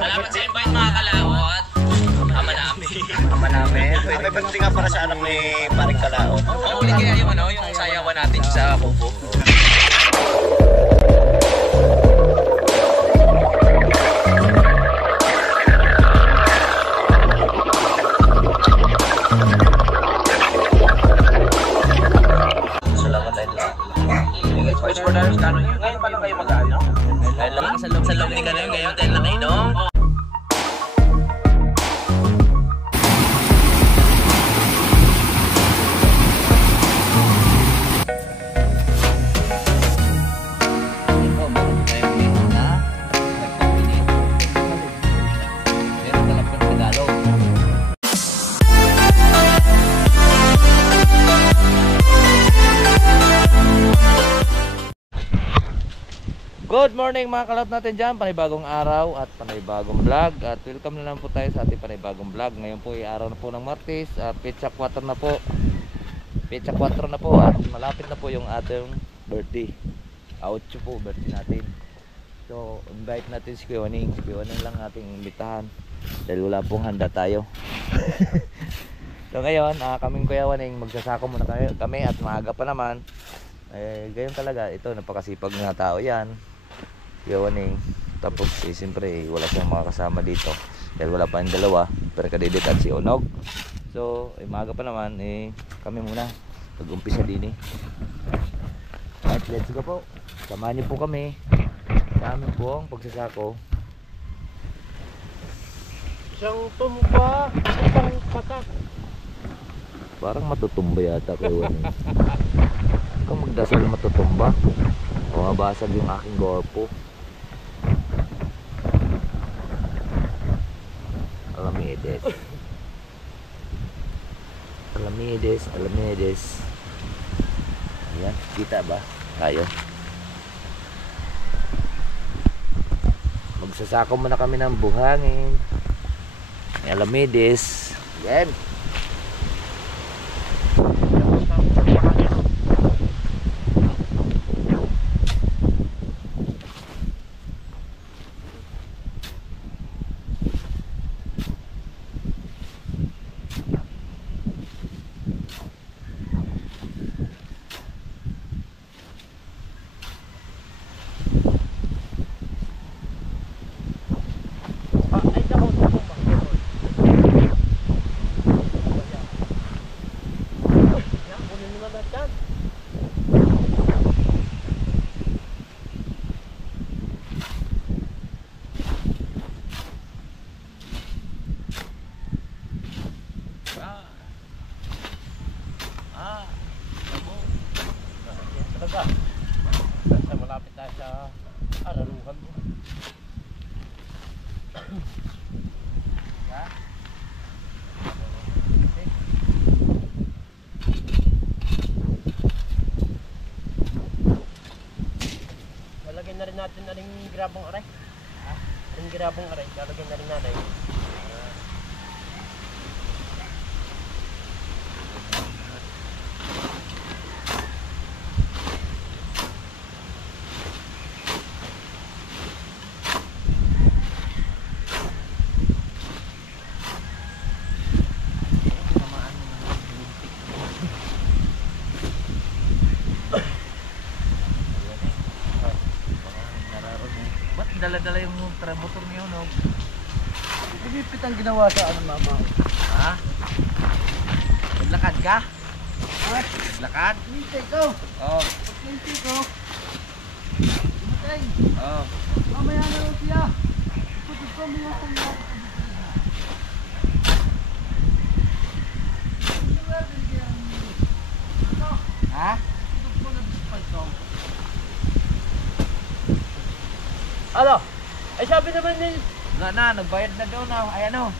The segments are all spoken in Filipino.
Salamat sa invite mga kalaot. Ama namin. Ama namin. May pagdating nga para sa anak ni Paring Kalaot. Uli kaya yung yung sayawan natin sa Kubo. Ngayon pa lang kayo mag-ano? Dahil lang sa loob ni Kanoy ngayon dahil lang kayo, no? Good morning mga kalab natin dyan, panibagong araw at panibagong vlog. At welcome na naman po tayo sa ating panibagong vlog. Ngayon po ay araw na po ng Martes, Petsa 4 na po. Petsa 4 na po at malapit na po yung ating birthday. 8 po birthday natin. So invite natin si Kuya Waning. Si Kuya Waning lang ating imbitahan dahil wala pong handa tayo. So ngayon kaming Kuya Waning magsasako muna kami at maaga pa naman. Gayon talaga, ito napakasipag na tao yan, Kuya Waning. Tapos siyempre wala siyang mga kasama dito dahil wala pa yung dalawa, pero kadidit at si Onog. So maaga pa naman, kami muna mag-umpisa din Right, let's go po. Samahan niyo po kami sa amin po ang pagsasako. Isang tumba, isang patak. Parang matutumba yata Kuya Waning. Kung magdasal matutumba o mabasag yung aking gorpo. Alamides. Alamides, Alamides. Ayan, kita ba? Tayo. Magsasako muna kami ng buhangin. May Alamides. Ayan. Malapit tayo sa araruhan mo. Lalagyan na rin natin na rin grabong aray. Yung grabong aray, lalagyan na rin natin. Dala-dala yung motor niyo, no? Ibipit ang ginawa sa ano, mama? Ha? Naglakad ka? Ha? Naglakad? Hintay ko! Oo. Hintay ko! Hintay! Oo. Mamaya na lang siya! Iputid ko mga kanya. Ha? Iputid ko na bispal ko. Ano? Ay sabi naman ni... Wala na, nagbayad na daw na. Ay ano?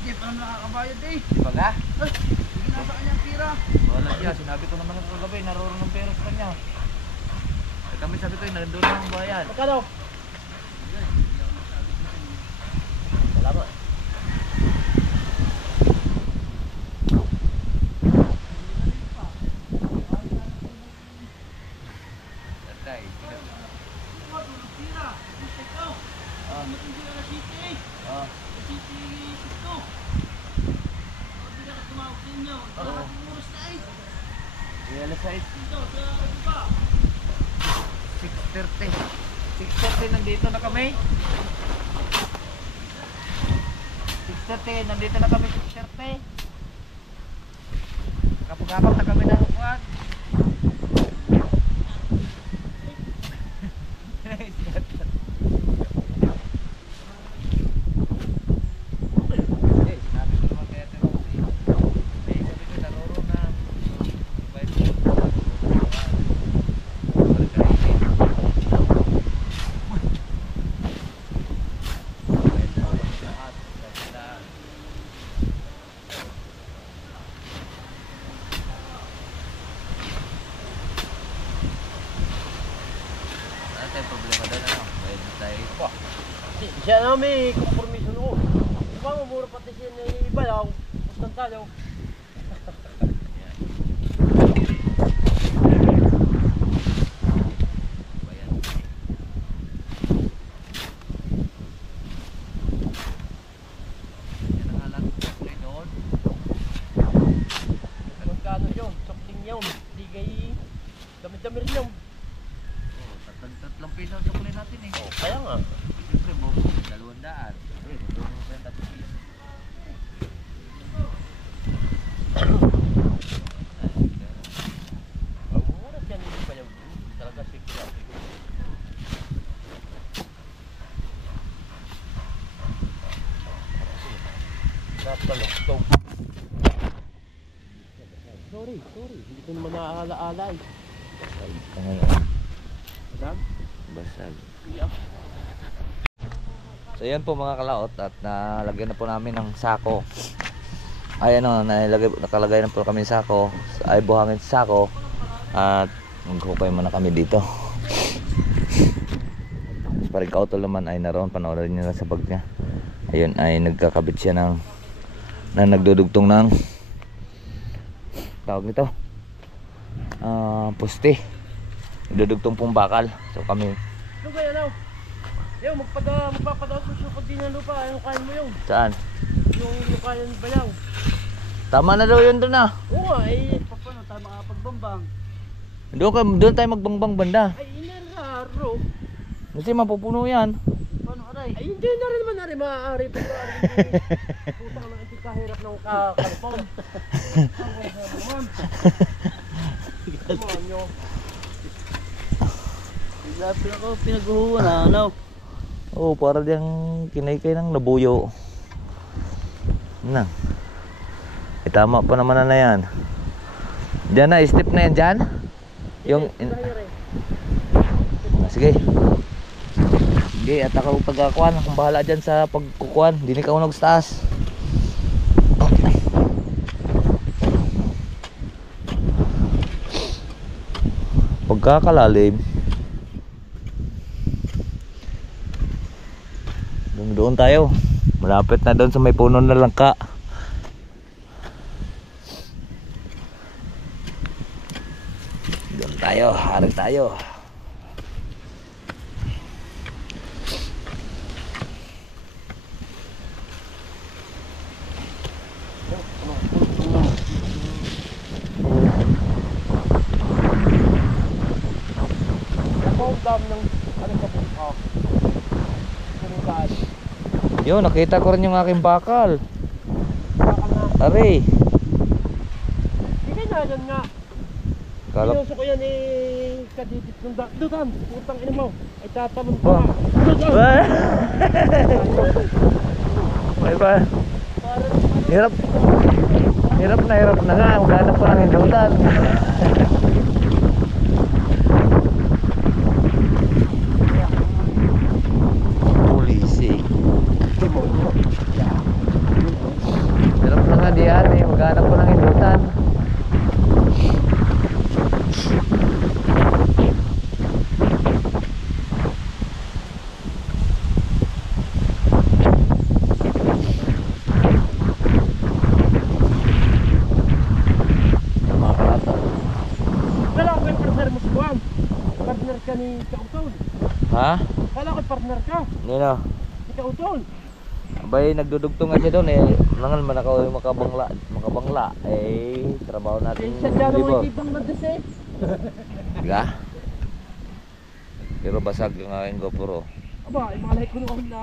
Hindi pa naman nakakabayad eh. Di ba ga? Ay, hindi nasa kanyang pira. Wala siya, sinabi ko naman ng kagabi, naroon ng pera sa kanya. Ay kami sabi ko, nandun na ang bayad. Magkano? Salamat. Tatay. Matulog sila. Hintay ko. Matulog sila na city. Alas 6. 6:30. 6:30 nandito na kami. 6:30 nandito na kami. 6:30. Kapag-kapag na kami ng upuan. Siya na may kompromiso no. Iba mo mura pati siya na iba daw. Bastante daw. Magkano yun? Sukling yun. Ligay. Damit-damit rin yun. Tatlong piso ang sukli natin eh. Kaya nga. Siyempre mo, 200. Mura siya hindi pa yung talaga sikla. Lahat pa lang. Sorry. Hindi ko naman naaala-ala eh. Madam? Basag. Yeah. So yan po mga kalaot at nalagyan na po namin ng sako. Ayan o, nakalagay na po kami ng sako. Ay buhangin sa sako. At maghukay muna kami dito. Paring kautol naman ay naroon. Panoorin nyo na sa bag niya. Ayun ay nagkakabit siya ng nagdudugtong ng tawag nito poste. Nagdudugtong pong bakal. So kami Ano ba yan? Yung magpapadaw sa sukod din ng lupa. Anong kain mo yung? saan? Yung kain bayaw. Tama na daw yun doon ah. Oo nga eh. Paano tayo makapagbambang? Doon tayo magbangbang banda. Ay inararo. Kasi mapupuno yan. Paano aray? Ay hindi na rin naman narin maaari. Puta ka lang ito kahirap ng kalpon. Lapin ako, pinaghuhuwa na ano? Oo, para diyang kinaykay ng labuyo. Na. Tama pa naman na yan. Diyan na, step na yan dyan. Sige. Sige, at ako pagkakuan. Akong bahala dyan sa pagkukuan. Hindi ka unag sa taas. Pagkakalalim. Doon tayo. Malapit na doon sa may puno na langka. Doon tayo, hari tayo. Dam ng ano sa buka. Punugan. Yo, nakita ko rin yung aking bakal. Bakal na. Are. Hindi na yan nga. Pinuso ko yan eh. Kadidit ng dudan. Putang ina mo. Ay tatamon pa. Ba? May ba? Hirap. Hirap na nga. Maghanap ko ng hindutan. Hirap na nga diyan eh. Maghanap ko ng hindutan. Kala ko yung partner mo si Juan. Partner ka ni Kautol. Ha? Kala ko partner ka. Nino? Si Kautol. Abay, nagdudugtungan siya doon eh. Nangal man ako yung makabangla. Eh, trabaho natin. Sa dyan libo. mo ibang madas eh. Diga? Pero basag yung aking GoPro. Aba, yung mga lahat ko noon na.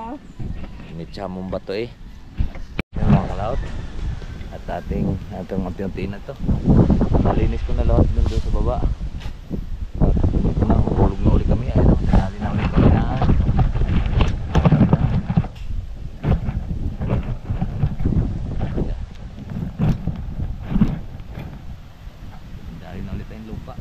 Initsa mong bato eh. Yung mga kalaot. At ating unti-untiin na to. Nalinis ko na lahat dun sa baba. At ito na, hulog na uli kami. Ayun, nali na uli kami na. Dali na ulit tayong lupa.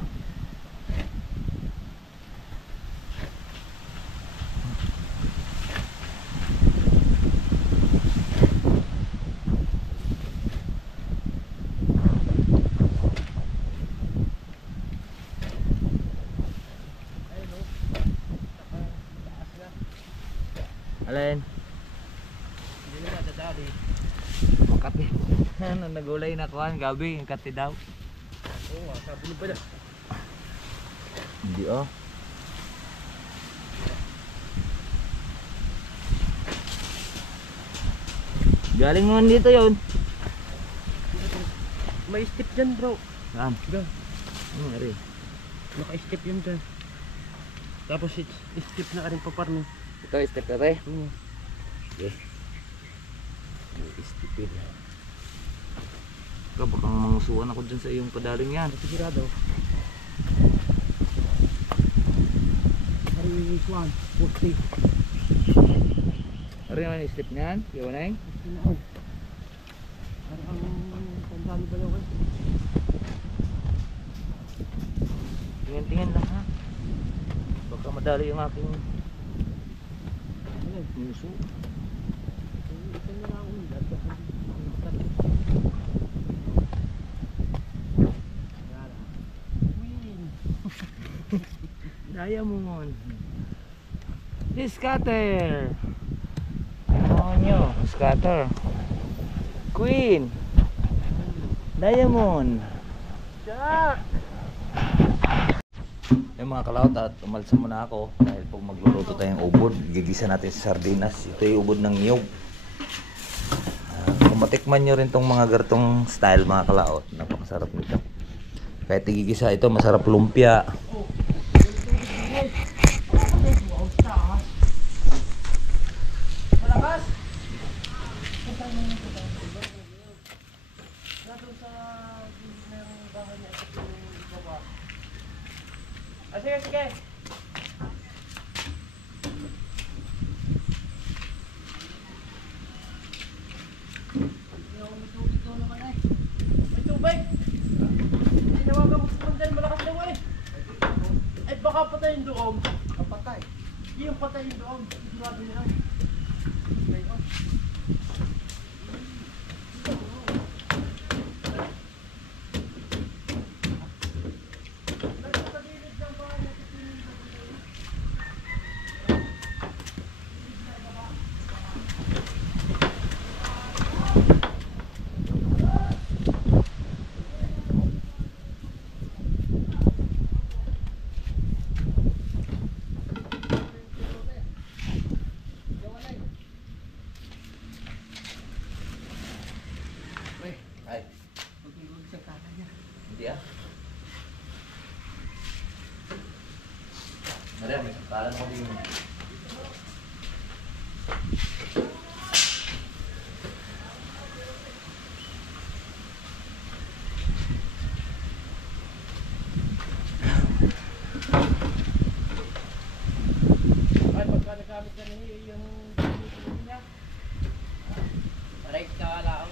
Alin? Hindi na dadali. Makati. Ano, nagulay na kuhan, gabi, yung kati daw. Oo nga, sabi mo pala. Hindi oh. Galing naman dito yun. May step dyan bro. Saan? Ga, Ano nga rin? naka-step yun dyan. Tapos step na ka rin paparno. Ito, step ka tayo. Oo. Okay. Stupid. Ikaw, baka mangusuan ako dyan sa iyong padaling yan. Sigurado. Hari Juan, 40. Ano yung step niyan? Iwanay? Sinaon. Parang tandaan ba yun? Tingin-tingin lang ha. Baka madali yung aking Ano? muso. Ito na lang ang Diamond. Scatter. Ano nyo? Scatter. Queen. Diamond. Jack! Yung mga kalaot at umalsa muna ako dahil pag magluluto tayong ubod, gigisa natin sa sardinas. Ito yung ubod ng niyog. Kung matikman nyo rin tong mga gartong style mga kalaot, napakasarap nito. Kahit igigisa ito, masarap lumpia. Malakas! Sige, sige. May tubig. Tinawagan mo sa dyan, malakas daw eh. Ay baka patay yung doom. Kapatay. Yung patay yung doom. Sigurado niya lang. Ngayon. Ay. Hindi ah. Maria, may sampalan mo din. Ay pagka nagamit ka niya yung niya. Right ka lang.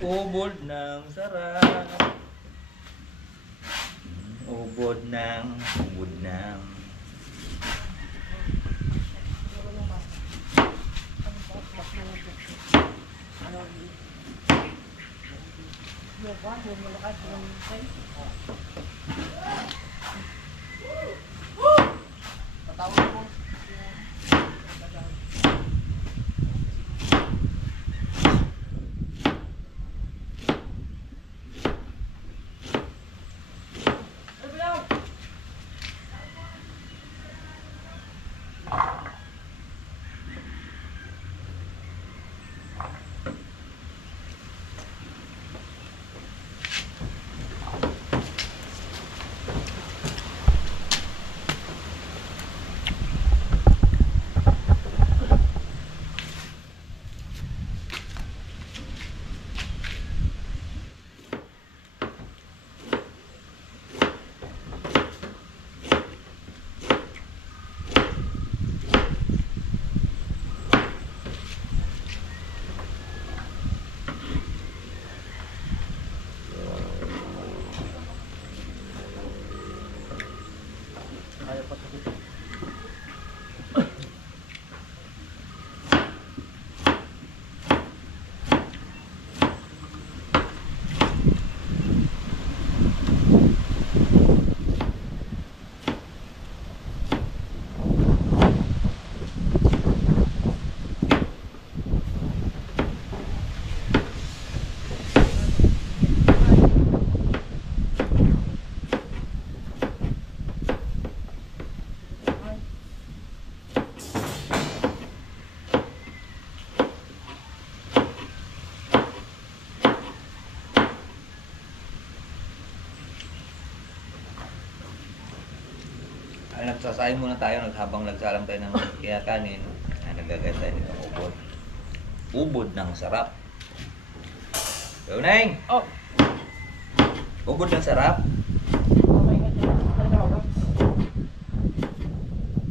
Ubod ng sarap. Ubod ng. Ay, nagsasayin muna tayo habang nagsalang tayo ng kinakanin. Ay, naggagay tayo nitong ubod. Ubod ng sarap. Tunay! Oh! Ubod ng sarap.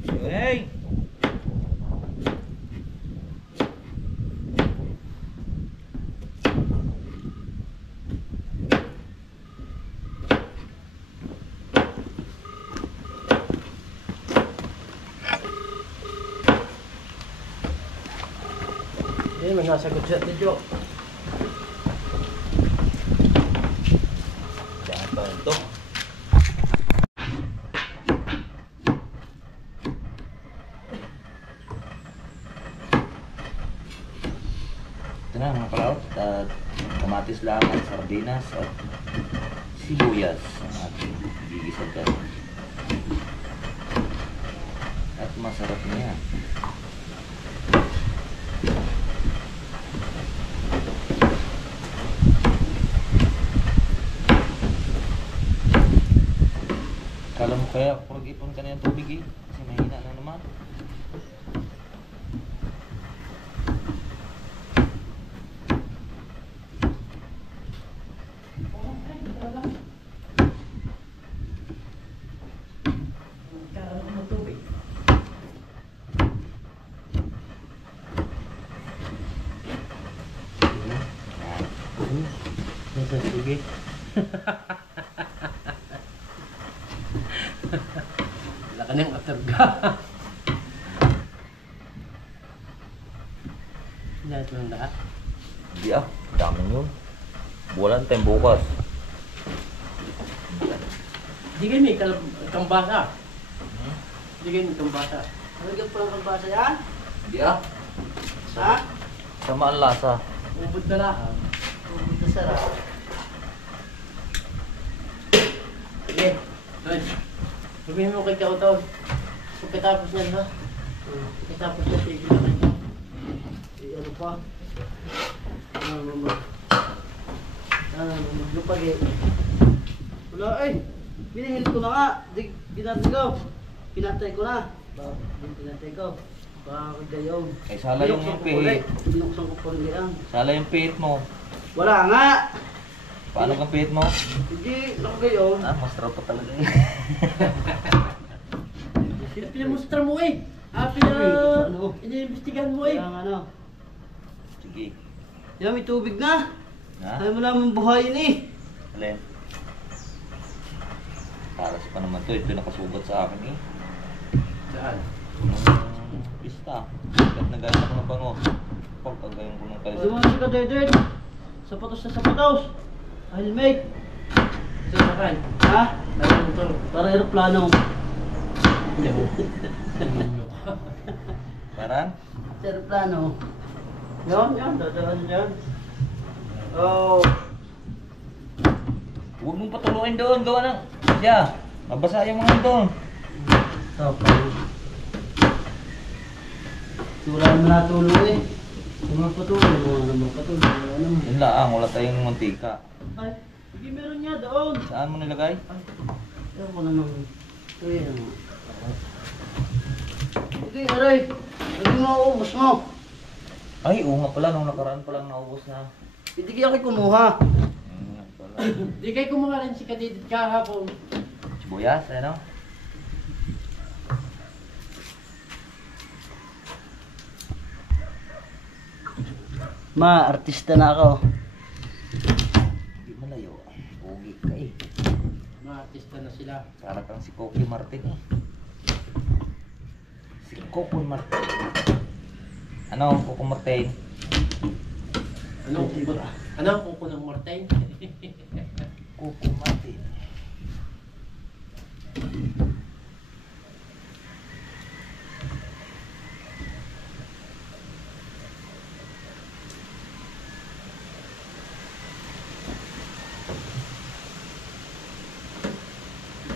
Tunay! Hindi, may nasagot siya dito. Jangan pa ito. Ito na mga kalaot. At kamatis lang at sardinas at sibuyas ang ating gigisagan. At masarap niya. Kala mo kaya kung nag-ipon ka na yung tubig eh. Kasi mahina na naman. Sige. Wala ka nang aterga. Lahat ng lahat. Hindi ah, dami yun. Buwalan tayong bukas. Hindi kayo may kambasa. Hindi kayo may kambasa. Nalagyan pa ng kambasa yan? Hindi ah, Ha? sama ang lasa. Ubod na lang. Ubod na sarap. Sige. Good. Sabihin mo kay Kautaw. Pagkatapos niyan ha? Pagkatapos niya, sige na kanya. Ano pa? Maglupag eh. Wala eh. Binihil ko na nga. Pinatay ko. Pinatay ko na. Pinatay ko. Baka kagayong. Ay sala yung pihit. Binuksan ko po rin lang. Sala yung pihit mo. Wala nga. Paano kang pihit mo? Hindi, nakagayon. Ah, masarap pa talaga eh. Pinamustra mo eh. Iniimbestigahan mo eh. Kaya ano. Sige. Yan, may tubig na. Ha? Ayaw mo naman buhayin eh. Alin? Paras pa naman to. Ito nakasugat sa akin eh. Saan? Pista. Gat na gano'n ako ng bango. Pagkagayon ko ng kalis. Lumasi ka, Deden. Sapatos na sapatos. Helmet. Saan ka? Ha? Mayroon motor. Para aeroplano. Parang? Aeroplano. Yan. Dadaan yan. Oh. Huwag mong patuluin doon. Gawa ng... Siya. Mabasa yung mga ito. Tapos. Wala naman natulog eh. Kung magpatuloy, wala naman patuloy. Wala naman. Yun lang. Wala tayong mantika. Ay, hindi meron niya doon. Saan mo nilagay? Ay, ewan ko naman. Uy, ano. Hindi, aray. Hindi mo uubos mo. Ay, oo nga pala. Nung nakaraan palang naubos na. Hindi kaya kayo kumuha. Nga pala. Hindi kayo kumuha rin si Kadidit kahapon. Sibuyas, ano? Ma, artista na ako. Hindi malayo. Ugi ka eh. Ma, artista na sila. Para kang si Coco Martin eh. Si Coco Martin. Ano, Coco Martin? Ano ang kuko ng Martin? Coco Martin.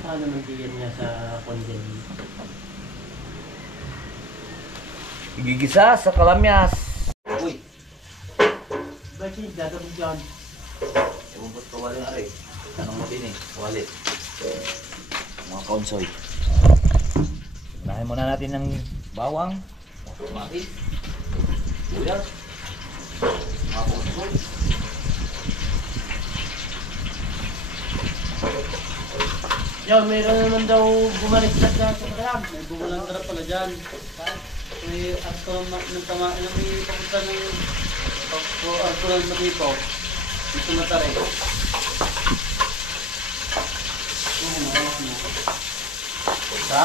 Paano nandiyan niya sa kondel? Igigisa sa kalamyas. Uy! Bakit dadabog dyan? Ewan ba't kawali nga rin? Tanong mo din eh. Kawali. Mga kaunsoy. Unahin muna natin ng bawang. Kamatis. Buyas. Mga kaunsoy. Yan, mayroon naman daw bumaliktad na sa kalam. May bumalandra pala dyan. May arko ng tama, may papunta ng arko ng matipaw. Dito na taray. Sa?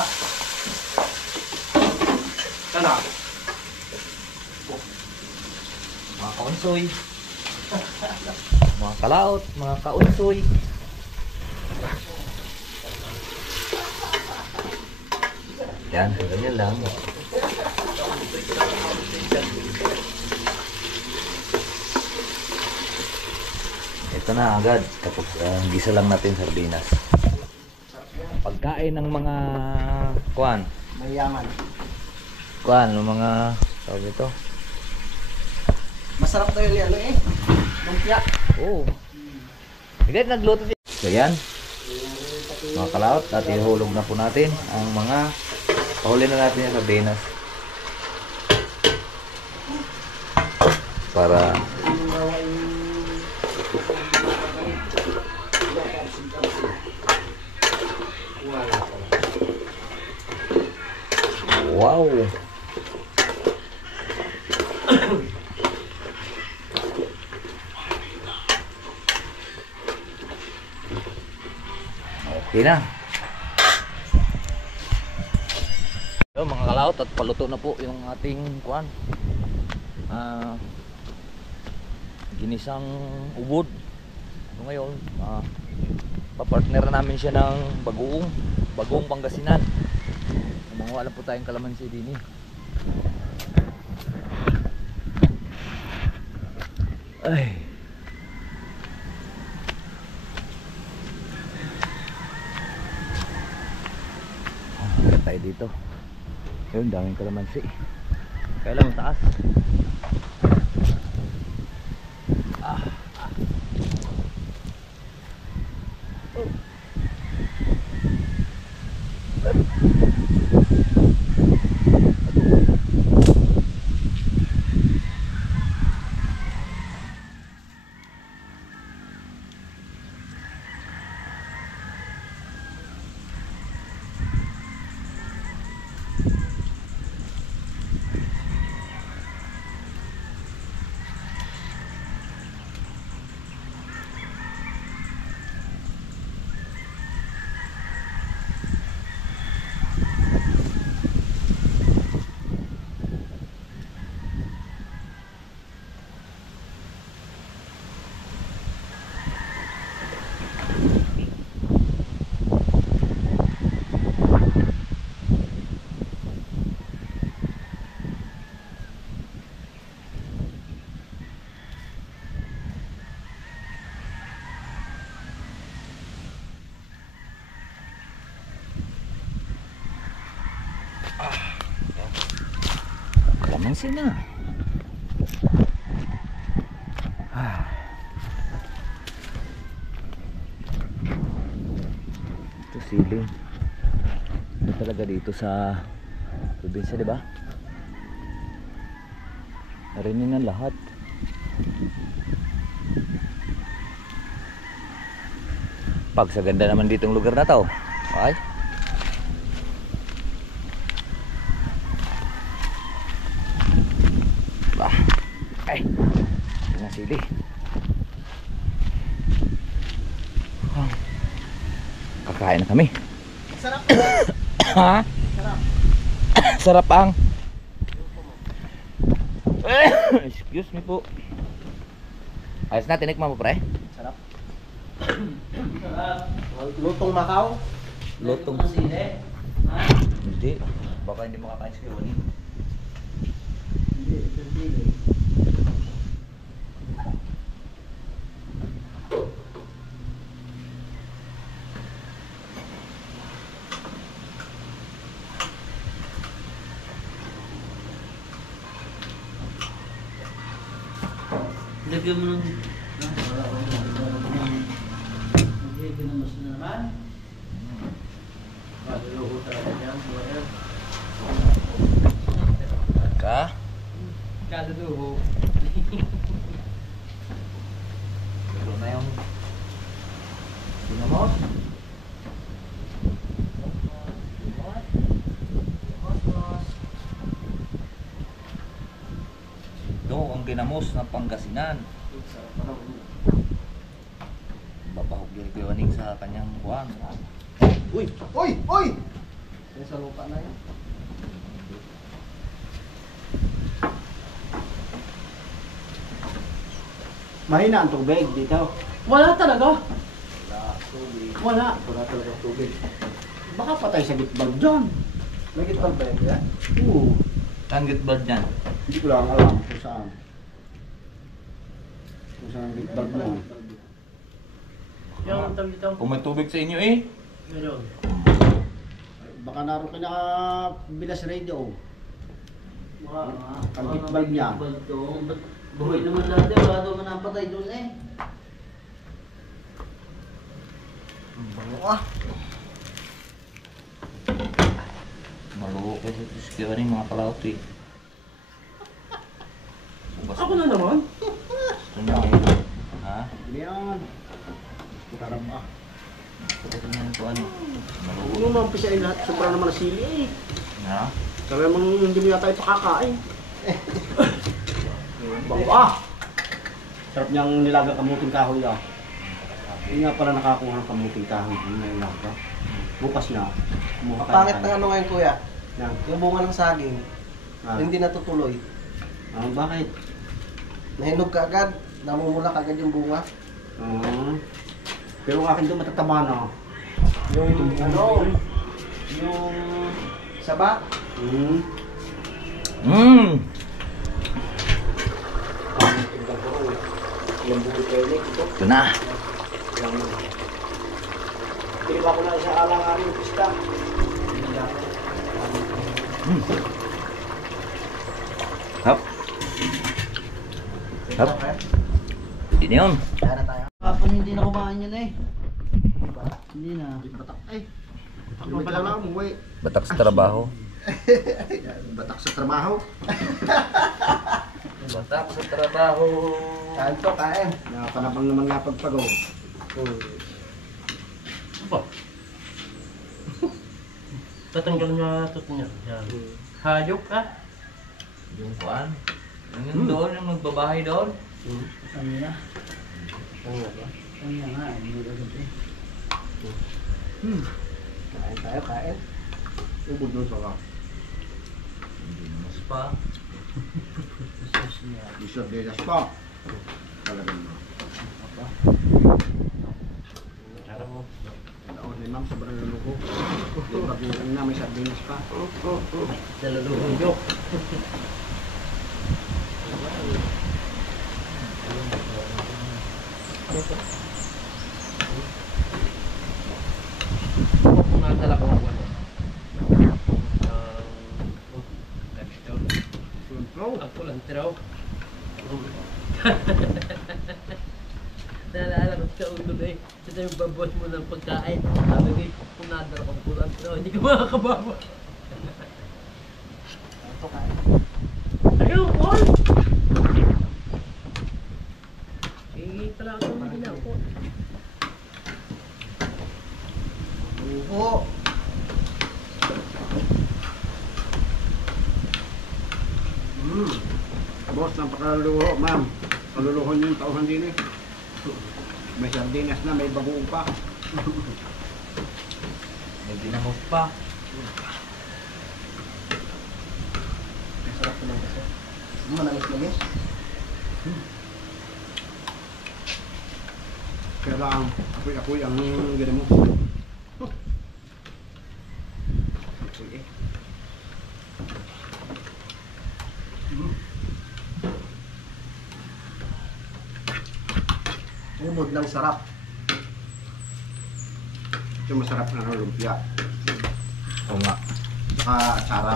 Kana? Mga kaunsoy. Mga kalaot. Mga kaunsoy. Yan, ganyan lang. Ito na agad. Tapos gisa lang natin sardinas. Pagkain ng mga kuan. Mayaman. Kuan, ng mga tawag ito. Masarap daw yung ano eh. Lumpia. Oo. Agad nagluto din. So yan. Mga kalaot, at ihulog na po natin ang mga pahuli na natin yung sardinas. Para wow. Okay na. So, mga kalaot, at paluto na po yung ating kuan. Ginisang ubod. So, ngayon, papartner namin siya ng bagoong Pangasinan. Mga wala po tayong kalamansi din eh. Ay. Tayo dito. Yun, daming kalamansi. Kaya lang taas. Kalamansi na. Ito siling. Ito talaga dito sa probinsya, di ba? Narinig ng lahat. Pag sa ganda naman ditong lugar na to. Ay. Bah. Ay. Ito na sili. Kakain na kami. Sarap. Ha? Sarap. Sarap ang. Excuse me po. Ayos na, tinikman mo pre? Sarap. Lutong Macau. Lutong sili. Hindi. Baka hindi makakain si Kiwani. Hindi, ito sili. Lagyan mo ng... Ginamos na naman. Maluluho talaga dyan. Ka? Kaluluho. Ito na yung dinamos. Ito ang ginamos ng Pangasinan. Babahog yung Kiwaning sa kanyang buwan. Uy! Uy! Uy! Yan sa lupa na yan. Mahina ang tubig dito. Wala talaga. Wala. Wala talaga tubig. Baka patay sa gitbag dyan. May gitbag ba yan? Oo. Ang gitbad niyan. Hindi ko lang alam kung saan. Kung saan ang gitbag mo. Yung tawag dito. Kung may tubig sa inyo eh. Meron. Baka naroon ka nakabilas radio. Ang gitbag niya. Buhay naman lahat eh. Wala daw manapatay doon eh. Maluho kasi ito si Kiwaning mga kalauti. Ako na naman. Gusto niya eh. Ha? Hindi yan. Tarap ah. Ito niya ito ano. Maluho. Yung mampisa ay lahat. Sobra naman na sili eh. Ha? Sabi mong hindi mo yata ipakakain. Bango ah! Sarap niyang nilagang kamuting kahoy ah. Hindi nga pala nakakuha ng kamuting kahoy. Hindi na ilaga. Bukas na. kumuha tayo Pangit ng- ng ano ngayon kuya, Yan. yung bunga ng saging, Ah. hindi natutuloy. Bakit? Nahinog ka agad, namumula ka agad yung bunga. Pero ang akin doon matataba na. Yung ano, yung saba, Hmm. Mmm! Yung bukit kayo ito. Ito na. Hindi ba ko na isa alang-alang yung pista? Hap. Hap. Hindi na yun. kaya na tayo. Kapag hindi na kumain yan eh. Hindi na. Batak ay. Ano pala na umuwi? Batak sa trabaho. Batak sa trabaho. Batak sa trabaho. Kain to, kain. Nakapanabang naman nga pagpagaw. Tatanggal niya ito niya. Yan. Hayop ka. Yung kuan. Yung doon, yung nagbabahay doon. Ano na? Ano na nga. Ano na gabi. Kain tayo, kain. Ubod nun sa ka. Hindi naman pa. Bishop de las pa. Talagang na. Taon ni ma'am, sobrang luluko. Yung bagyong na may sardinas pa. Dalaluhuyok. Kung natala ko ako. Pero, naalala ko sa ulo na eh. Ito yung babos mo ng pagkain. Sabi ko, kung nadara kang pulang, pero hindi ka makakabawa. Ayun, Paul! Eh, pala ako hindi na ako. Uho. Boss, napakaluluho, ma'am. Kaluluho niyo yung tauhan din eh. May sardinas na, may bagoong pa. May dinamos pa. Masarap naman kasi. Manangis-nangis. Kaya lang, ako'y ang gano'n mo. Ako'y eh. Umod ng sarap. Ito masarap na lumpia. Oo nga. Saka atsara.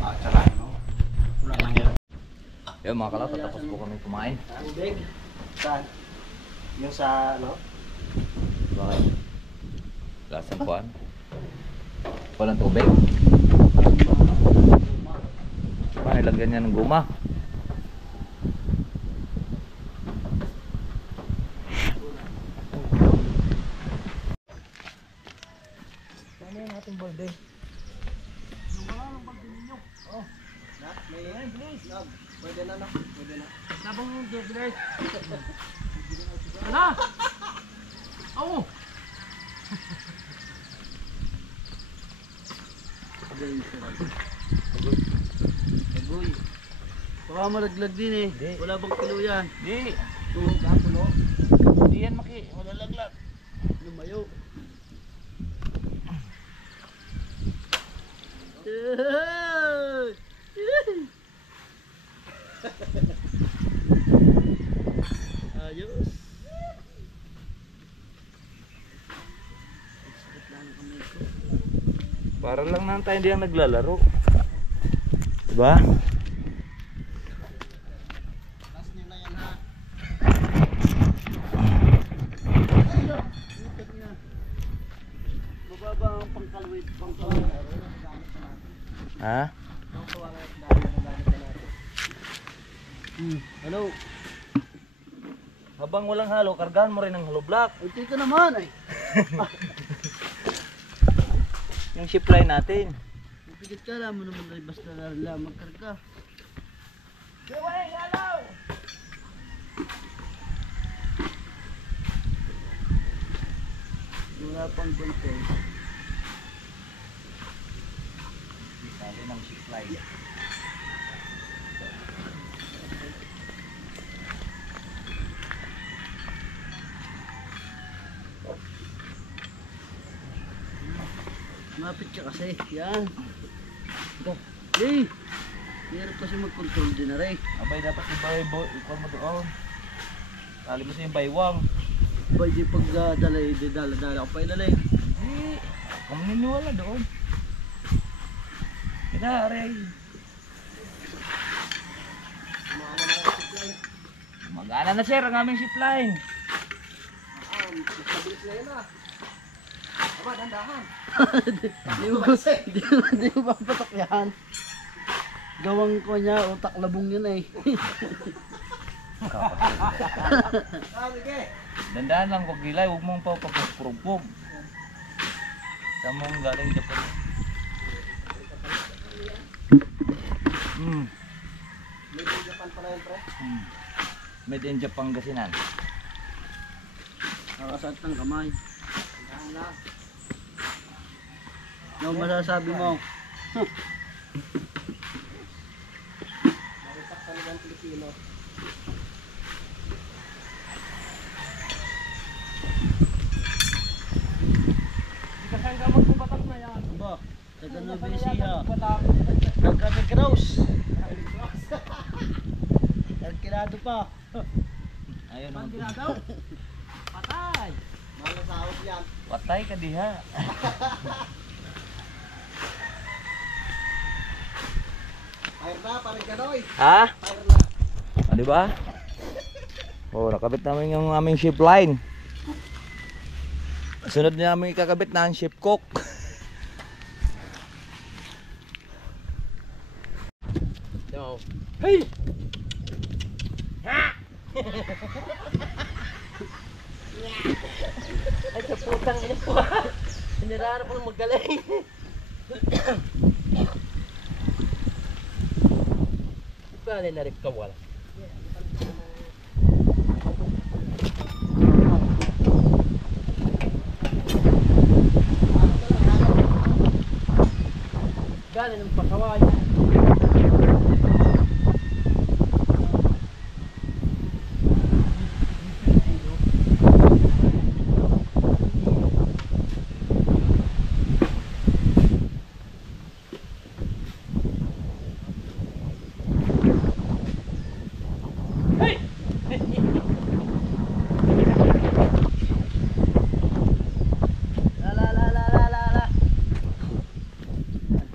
Atsara, no? Wala nang yan. Yun mga kalot, tapos po kami kumain. Tubig. Saan? Yung sa ano? Bakit? Lasang kuhan. Walang tubig. Paano ilagyan niya ng guma? Ano yung ating balde? Pwede na, no? Pwede na. Nabang yung jet guys. Ano? Oo. Agoy. Baka malaglag din eh. Hindi. Wala bang kilo yan? Di! Tuhog na, puno. Di yan malalaglag. Lumayo. Ayos. Para lang naman tayo hindi ang naglalaro. Diba? Last nyo na yan, ha? Mababa ang pangkalwit. Pangkalwit. Ha? Hello. Habang walang halo, kargahan mo rin ng halo block. Unti ka naman ay. Yung ship line natin. Pigit ka lang mo naman ay basta lang magkarga. Wala pang konti. Sabi ng ship line. Mapit ka kasi. Yan. Hey! Hirap kasi mag-control din na rin. Abay, dapat ikaw mo doon. Tali mo sa yung baywang. Ba, di pagdala, di dala-dala ko pa ilalay. Hindi. Kung niniwala doon. Pinaaray. Magana na sir ang aming ship line. Mabilis na yun, ha? Aba, dandahan. Di mo ba patok yan? Gawang ko niya, utak labong yun eh. Sige. Dandaan lang kung gilay, huwag mong papagpurupog. Sa mong galing Japan. Medyo Japan pala yun, pre. Made in Japan Gasinan. Nakasat ng kamay. Dandahan lang. Ano masasabi mo? Maritak talagang Pilipino. Ba, taga Nubesia. Taga Kraus. Erkilado pa. Ayun naman. Patay! Malasahod yan. Patay ka diha. Fire na, parang ganoy. Ha? Ah, di ba? Oh, nakabit namin yung aming ship line. Sunod na namin ikakabit na ang ship cook. Hey! Ay, sa putang ina po. Sinirara ko ng magaling. Paano na-rip ka wala? Galing ng pakaway.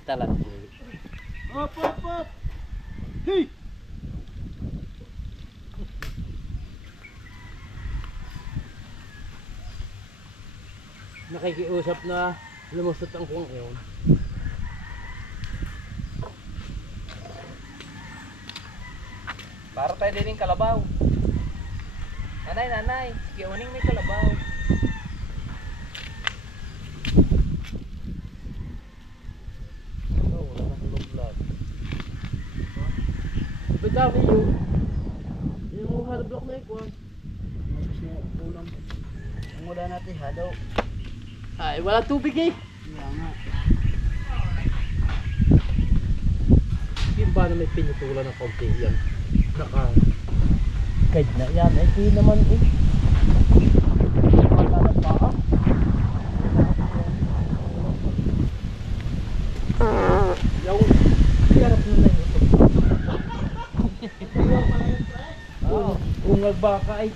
Talat. Op, op, op. Hey! Nakikiusap na lumusot ang kuwang yun. Para tayo din yung kalabaw. Nanay, nanay, kiuning may kalabaw. Oh, wala na hulog vlog. Bagawi yun. Yung hard block na ikuan. Ulam. Ang wala natin halo. Ay, wala tubig eh. Kaya nga. Yung ba na may pinutulan ng konti yan? Naka guide na yan. Ay, di naman eh. Magalang pa ka. Yung hirap na na ito. Kung nagbaka ay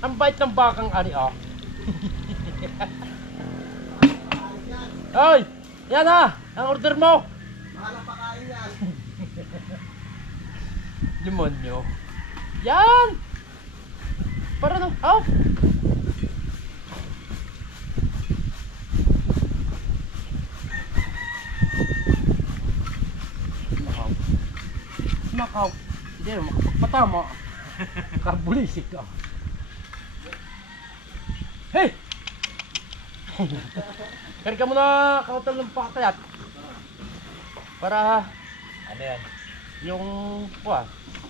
ang bait ng bakang ari ah. Hoy! Yan ah! Ang order mo! Mahala pa kain yan. Demonyo. Yan! Para no. Oh! Nakaw. Hindi na makapagpatama. Karbulisik ka. Hey! Karga mo na kautal ng pakatayat. Para Ano yan? yung kuha,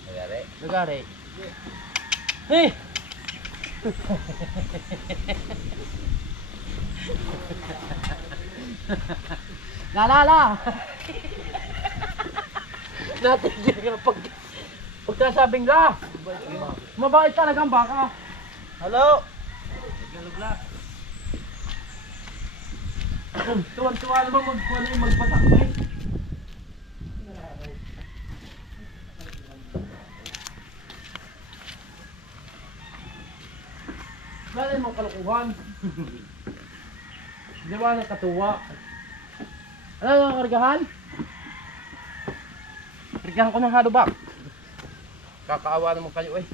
Nagari? nagari. Hey! La! Natigil ka pagkasabing la. Mabait talaga ang baka. Halo! Tuwan-tuwa naman magkuha na yung magpatak eh. Wala yung mga kalukuhan. Di ba nakatuwa? Ano yung kargahan? Kargahan ko ng halubak. Kakaawa naman kayo eh.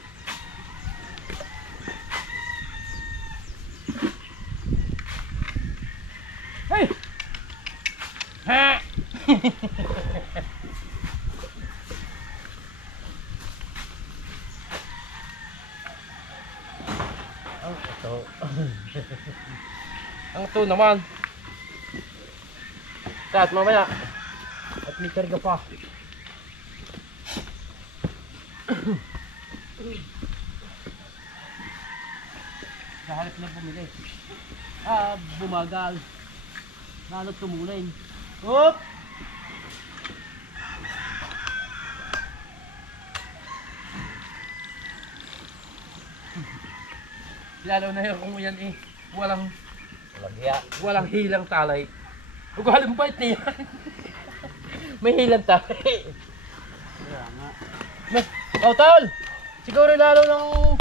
Hey! Ha! Ang ito. Ang ito naman. Kat mamaya. At may karga pa. Kahalip na bumili. Bumagal. Lalo tumulin. Hop! Lalo na yung kung yan walang Lagya. walang hilang talay. Huwag halimbayt niya. May hilang talay. Oh, tol! Siguro lalo ng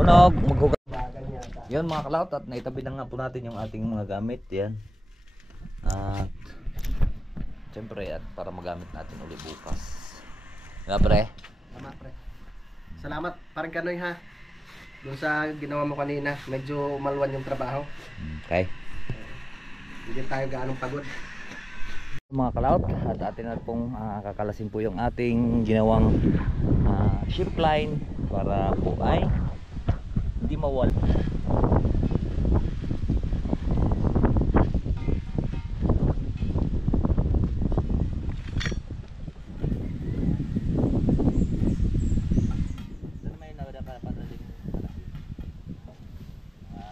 Unog, maghugas. Yun mga kalaot, at naitabi na nga po natin yung ating mga gamit. Yan. At siyempre, at para magamit natin ulit bukas. Nga pre? Tama, pre. Salamat parang Kanoy ha. Doon sa ginawa mo kanina, medyo umalwan yung trabaho. Okay. Hindi tayo gaanong pagod. Mga kalaot, at atin na pong kakalasin po yung ating ginawang ship line para po ay hindi mawala.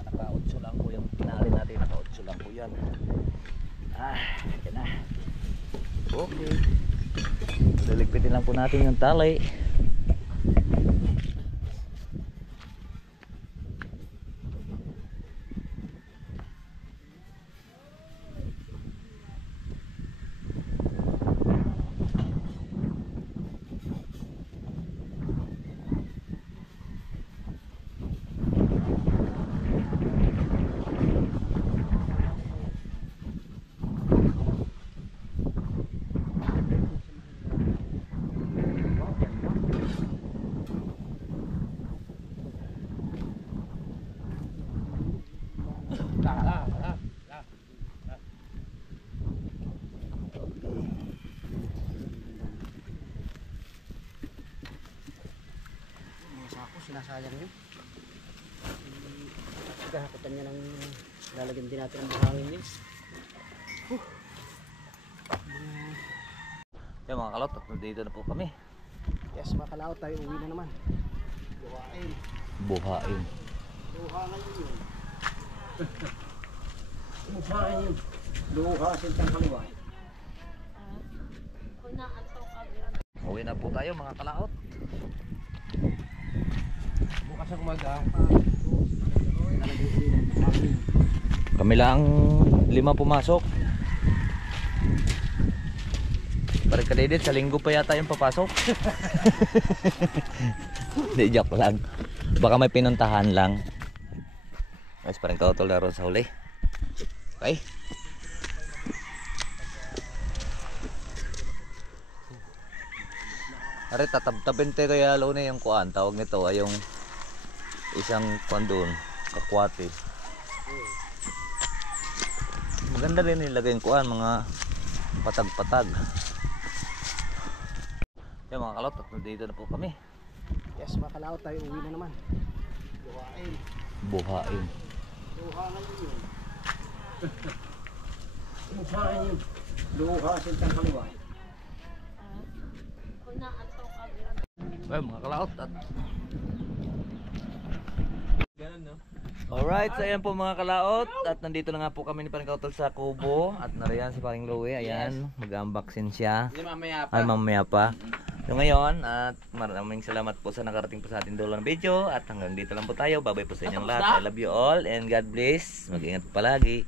Naka-8 lang po yung pinali natin, naka-8 lang po yan. Yan na. Okay. Liligpitin lang po natin yung tali. Mga sako, sinasayang yun. Kakahakitan niya ng lalagyan din natin ng buhangin yun. Yan mga kalot, at nandito na po kami. Yes, mga kalaot, tayo uwi na naman. Buhain. Buhain. Buhain yun. Buhain yun. Luha sintang kaliwa. Uwi na po tayo mga kalaot. Bukas ang umaga. Kami lang 5 pumasok. Parang kadedit, sa linggo pa yata yung papasok. Hindi, joke lang. Baka may pinuntahan lang. Guys, parang kautol laro sa huli. Okay. Are, tatabtabin tayo kaya lalo na yung kuan. Tawag nito ay yung isang kuan doon, kakwate. Maganda rin nilagay yung kuan, mga patag-patag. Yan mga kalot, at nandito na po kami. Yes, mga kalaot, tayo uwi na naman. Buhain. Buhain. Buhain yun. Buhain yun. Luha sintang kaliwa. Well, mga kalaot at alright, so ayan po mga kalaot. At nandito na nga po kami ni Panikautol sa Kubo. At nariyan si Paring Louie. Ayan, mag-unboxing siya. Ay, mamaya pa. So ngayon, at maraming salamat po sa nakarating po sa ating dulo ng video. At hanggang dito lang po tayo. Bye bye po sa inyong lahat. I love you all and God bless. Mag-ingat po palagi.